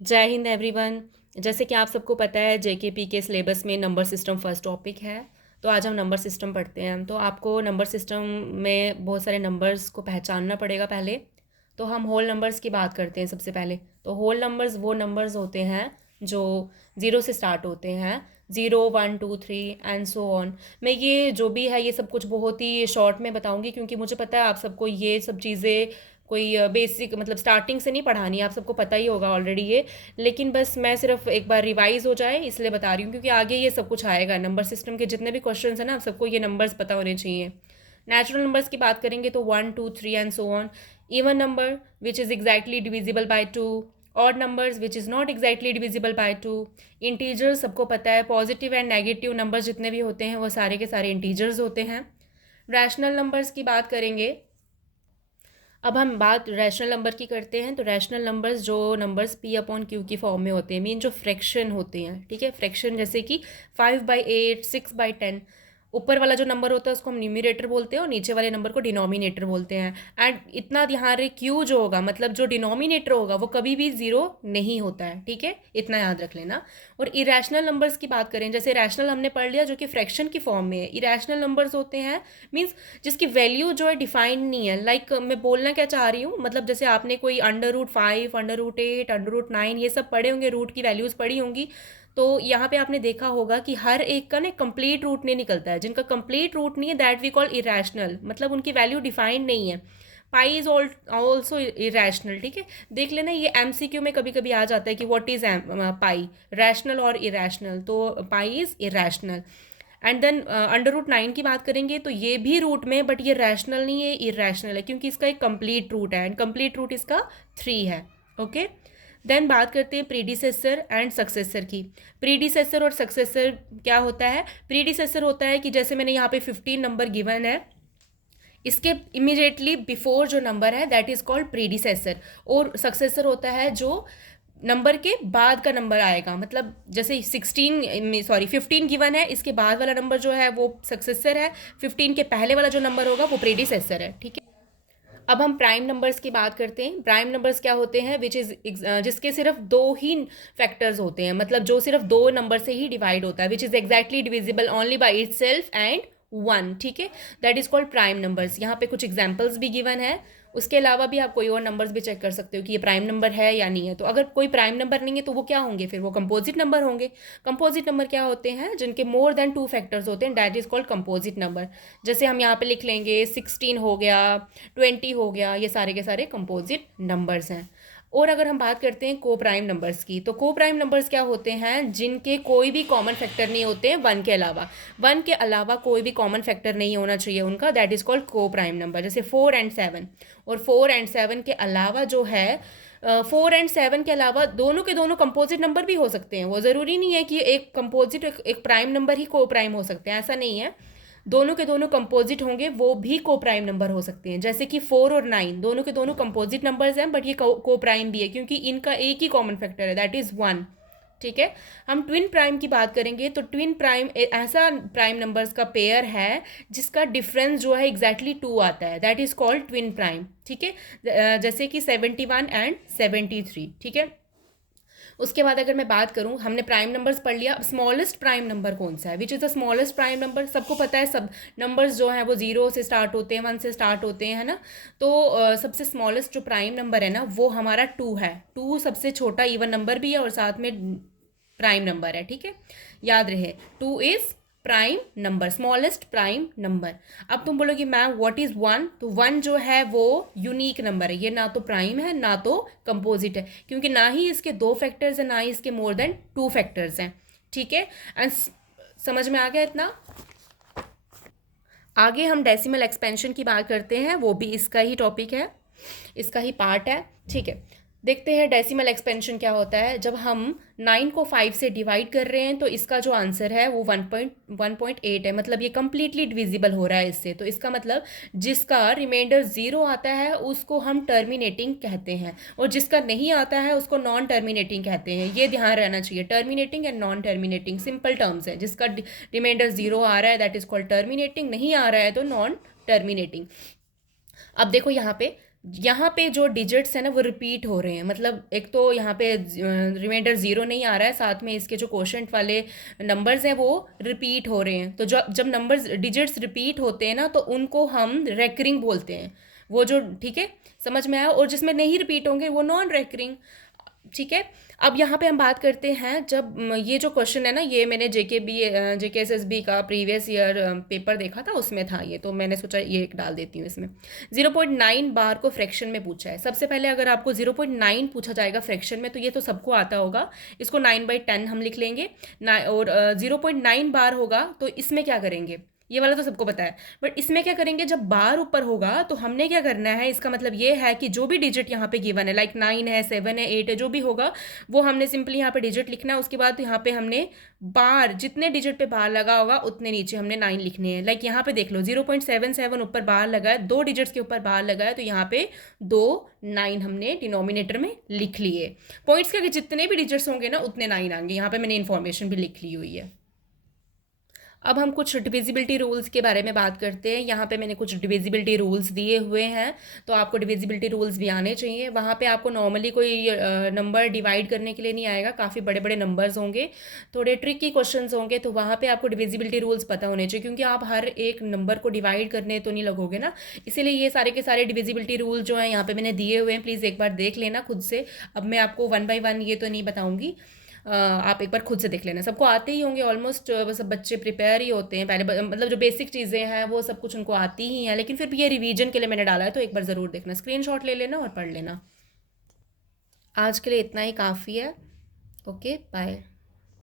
जय हिंद एवरीवन। जैसे कि आप सबको पता है जेकेपी के सिलेबस में नंबर सिस्टम फर्स्ट टॉपिक है। तो आज हम नंबर सिस्टम पढ़ते हैं। तो आपको नंबर सिस्टम में बहुत सारे नंबर्स को पहचानना पड़ेगा पहले। तो हम होल नंबर्स की बात करते हैं सबसे पहले। तो होल नंबर्स वो नंबर्स होते हैं जो ज़ीरो से स्टार्ट होते हैं। Zero, one, two, three and so on. मैं ये जो भी है ये सब कुछ बहुत ही शॉर्ट में बताऊंगी, क्योंकि मुझे पता है आप सबको ये सब चीज़ें कोई बेसिक मतलब स्टार्टिंग से नहीं पढ़ानी है, आप सबको पता ही होगा ऑलरेडी ये। लेकिन बस मैं सिर्फ एक बार रिवाइज हो जाए इसलिए बता रही हूँ, क्योंकि आगे ये सब कुछ आएगा। नंबर सिस्टम के जितने भी क्वेश्चन हैं ना, आप सबको ये नंबर्स पता होने चाहिए। नेचुरल नंबर्स की बात करेंगे तो one, two, three and so on. Even number which is exactly divisible by two. Odd numbers which is not exactly divisible by two. Integers सबको पता है, पॉजिटिव एंड नेगेटिव नंबर्स जितने भी होते हैं वो सारे के सारे इंटीजर्स होते हैं। रैशनल नंबर्स की बात करेंगे। अब हम बात रैशनल नंबर की करते हैं। तो रैशनल नंबर्स जो नंबर्स पी अपॉन क्यू की फॉर्म में होते हैं, मीन जो फ्रैक्शन होते हैं, ठीक है। फ्रैक्शन जैसे कि 5/8, 6/10। ऊपर वाला जो नंबर होता है उसको हम न्यूमरेटर बोलते हैं और नीचे वाले नंबर को डिनोमिनेटर बोलते हैं। एंड इतना ध्यान रहे, क्यू जो होगा मतलब जो डिनोमिनेटर होगा वो कभी भी जीरो नहीं होता है, ठीक है, इतना याद रख लेना। और इरेशनल नंबर्स की बात करें, जैसे रैशनल हमने पढ़ लिया जो कि फ्रैक्शन की फॉर्म में है। इरेशनल नंबर्स होते हैं मीन्स जिसकी वैल्यू जो है डिफाइंड नहीं है। लाइक मैं बोलना क्या चाह रही हूँ, मतलब जैसे आपने कोई √5, √8, √9 ये सब पढ़े होंगे, रूट की वैल्यूज़ पढ़ी होंगी। तो यहाँ पे आपने देखा होगा कि हर एक का ना कंप्लीट रूट नहीं निकलता है। जिनका कंप्लीट रूट नहीं है दैट वी कॉल इरेशनल, मतलब उनकी वैल्यू डिफाइंड नहीं है। पाई इज ऑल्सो इरेशनल, ठीक है। देख लेना, ये एमसीक्यू में कभी कभी आ जाता है कि व्हाट इज पाई, रैशनल और इरेशनल। तो pi is irrational. And then √9 की बात करेंगे तो ये भी रूट में, बट ये रैशनल नहीं है, इरेशनल है, क्योंकि इसका एक कंप्लीट रूट है एंड कंप्लीट रूट इसका 3 है। ओके। देन बात करते हैं प्रीडिसेसर एंड सक्सेसर की। प्रीडिसेसर और सक्सेसर क्या होता है? प्रीडिसेसर होता है कि जैसे मैंने यहाँ पे 15 नंबर गिवन है, इसके इमिडिएटली बिफोर जो नंबर है दैट इज कॉल्ड प्रीडिसेसर। और सक्सेसर होता है जो नंबर के बाद का नंबर आएगा, मतलब जैसे 15 गिवन है, इसके बाद वाला नंबर जो है वो सक्सेसर है। 15 के पहले वाला जो नंबर होगा वो प्रीडिसेसर है, ठीक है। अब हम प्राइम नंबर्स की बात करते हैं। प्राइम नंबर्स क्या होते हैं? विच इज जिसके सिर्फ दो ही फैक्टर्स होते हैं, मतलब जो सिर्फ दो नंबर से ही डिवाइड होता है, which is exactly divisible only by it self and one, ठीक है। That is called prime numbers. यहाँ पे कुछ एग्जाम्पल्स भी गिवन है। उसके अलावा भी आप कोई और नंबर्स भी चेक कर सकते हो कि ये प्राइम नंबर है या नहीं है। तो अगर कोई प्राइम नंबर नहीं है तो वो क्या होंगे? फिर वो कंपोजिट नंबर होंगे। कंपोजिट नंबर क्या होते हैं? जिनके मोर देन टू फैक्टर्स होते हैं, that is called composite number. जैसे हम यहाँ पे लिख लेंगे 16 हो गया, 20 हो गया, ये सारे के सारे कंपोजिट नंबर्स हैं। और अगर हम बात करते हैं को प्राइम नंबर्स की, तो को प्राइम नंबर्स क्या होते हैं? जिनके कोई भी कॉमन फैक्टर नहीं होते हैं वन के अलावा। वन के अलावा कोई भी कॉमन फैक्टर नहीं होना चाहिए उनका, दैट इज कॉल्ड को प्राइम नंबर। जैसे 4 और 7। और 4 और 7 के अलावा जो है, 4 और 7 के अलावा दोनों के दोनों कंपोजिट नंबर भी हो सकते हैं। वो ज़रूरी नहीं है कि एक कंपोजिट एक प्राइम नंबर ही को प्राइम हो सकते हैं, ऐसा नहीं है। दोनों के दोनों कंपोजिट होंगे वो भी को प्राइम नंबर हो सकते हैं। जैसे कि 4 और 9 दोनों के दोनों कंपोजिट नंबर्स हैं, बट ये को प्राइम भी है क्योंकि इनका एक ही कॉमन फैक्टर है, दैट इज़ वन, ठीक है। हम ट्विन प्राइम की बात करेंगे तो ट्विन प्राइम ऐसा प्राइम नंबर्स का पेयर है जिसका डिफरेंस जो है एग्जैक्टली 2 आता है, that is called twin prime, ठीक है। जैसे कि 71 एंड 73, ठीक है। उसके बाद अगर मैं बात करूं, हमने प्राइम नंबर्स पढ़ लिया। अब स्मॉलेस्ट प्राइम नंबर कौन सा है? Which is the smallest prime number? सबको पता है, सब नंबर्स जो हैं वो जीरो से स्टार्ट होते हैं, वन से स्टार्ट होते हैं, है ना। तो सबसे स्मॉलेस्ट जो प्राइम नंबर है ना वो हमारा 2 है। 2 सबसे छोटा इवन नंबर भी है और साथ में प्राइम नंबर है, ठीक है। याद रहे, 2 is prime number, smallest prime number. अब तुम बोलोगे मैम व्हाट इज 1? तो 1 जो है वो यूनिक नंबर है, ये ना तो प्राइम है ना तो कंपोजिट है, क्योंकि ना ही इसके दो फैक्टर्स हैं ना ही इसके मोर देन 2 फैक्टर्स हैं, ठीक है। एंड समझ में आ गया इतना? आगे हम डेसिमल एक्सपेंशन की बात करते हैं, वो भी इसका ही टॉपिक है, इसका ही पार्ट है, ठीक है। देखते हैं डेसिमल एक्सपेंशन क्या होता है। जब हम 9 को 5 से डिवाइड कर रहे हैं तो इसका जो आंसर है वो 1.8 है, मतलब ये कंप्लीटली डिविजिबल हो रहा है इससे। तो इसका मतलब जिसका रिमाइंडर 0 आता है उसको हम टर्मिनेटिंग कहते हैं, और जिसका नहीं आता है उसको नॉन टर्मिनेटिंग कहते हैं। ये ध्यान रहना चाहिए, terminating and non terminating simple terms है। जिसका रिमाइंडर 0 आ रहा है दैट इज कॉल्ड टर्मिनेटिंग, नहीं आ रहा है तो नॉन टर्मिनेटिंग। अब देखो यहाँ पे यहाँ पे जो डिजिट्स है ना वो रिपीट हो रहे हैं, मतलब एक तो यहाँ पे रिमाइंडर ज़ीरो नहीं आ रहा है, साथ में इसके जो कोशेंट वाले नंबर्स हैं वो रिपीट हो रहे हैं। तो जब जब नंबर्स डिजिट्स रिपीट होते हैं ना तो उनको हम रेकरिंग बोलते हैं। वो जो, ठीक है, समझ में आया। और जिसमें नहीं रिपीट होंगे वो नॉन रेकरिंग। ठीक है। अब यहाँ पे हम बात करते हैं, जब ये जो क्वेश्चन है ना, ये मैंने JKSSB का प्रीवियस ईयर पेपर देखा था, उसमें था ये, तो मैंने सोचा ये एक डाल देती हूँ इसमें। 0.9 बार को फ्रैक्शन में पूछा है। सबसे पहले अगर आपको 0.9 पूछा जाएगा फ्रैक्शन में तो ये तो सबको आता होगा, इसको 9/10 हम लिख लेंगे ना। और 0.9 बार होगा तो इसमें क्या करेंगे, ये वाला तो सबको पता है, बट इसमें क्या करेंगे, जब बार ऊपर होगा तो हमने क्या करना है, इसका मतलब ये है कि जो भी डिजिट यहाँ पे गिवन है, लाइक 9 है, 7 है, 8 है, जो भी होगा वो हमने सिंपली यहाँ पे डिजिट लिखना है। उसके बाद यहाँ पे हमने बार, जितने डिजिट पे बार लगा होगा उतने नीचे हमने 9 लिखने हैं। लाइक यहाँ पे देख लो 0.77 ऊपर बार लगा है, 2 डिजिट्स के ऊपर बार लगा है, तो यहाँ पे 2 9 हमने डिनोमिनेटर में लिख लिए। पॉइंट्स के जितने भी डिजिट्स होंगे ना उतने 9 आएंगे। यहाँ पे मैंने इन्फॉर्मेशन भी लिख ली हुई है। अब हम कुछ डिविजिबिलिटी रूल्स के बारे में बात करते हैं। यहाँ पे मैंने कुछ डिविजिबिलिटी रूल्स दिए हुए हैं, तो आपको डिविजिबिलिटी रूल्स भी आने चाहिए। वहाँ पे आपको नॉर्मली कोई नंबर डिवाइड करने के लिए नहीं आएगा, काफ़ी बड़े बड़े नंबर्स होंगे, थोड़े ट्रिकी क्वेश्चंस होंगे, तो वहाँ पे आपको डिविजिबिलिटी रूल्स पता होने चाहिए, क्योंकि आप हर एक नंबर को डिवाइड करने तो नहीं लगोगे ना। इसीलिए ये सारे के सारे डिविजिबिलिटी रूल जो हैं यहाँ पे मैंने दिए हुए हैं, प्लीज़ एक बार देख लेना खुद से। अब मैं आपको 1 बाय 1 ये तो नहीं बताऊँगी, आप एक बार खुद से देख लेना। सबको आते ही होंगे ऑलमोस्ट, सब बच्चे प्रिपेयर ही होते हैं पहले, मतलब जो बेसिक चीज़ें हैं वो सब कुछ उनको आती ही हैं, लेकिन फिर भी ये रिवीजन के लिए मैंने डाला है, तो एक बार ज़रूर देखना, स्क्रीनशॉट ले लेना और पढ़ लेना। आज के लिए इतना ही काफ़ी है। Okay, bye.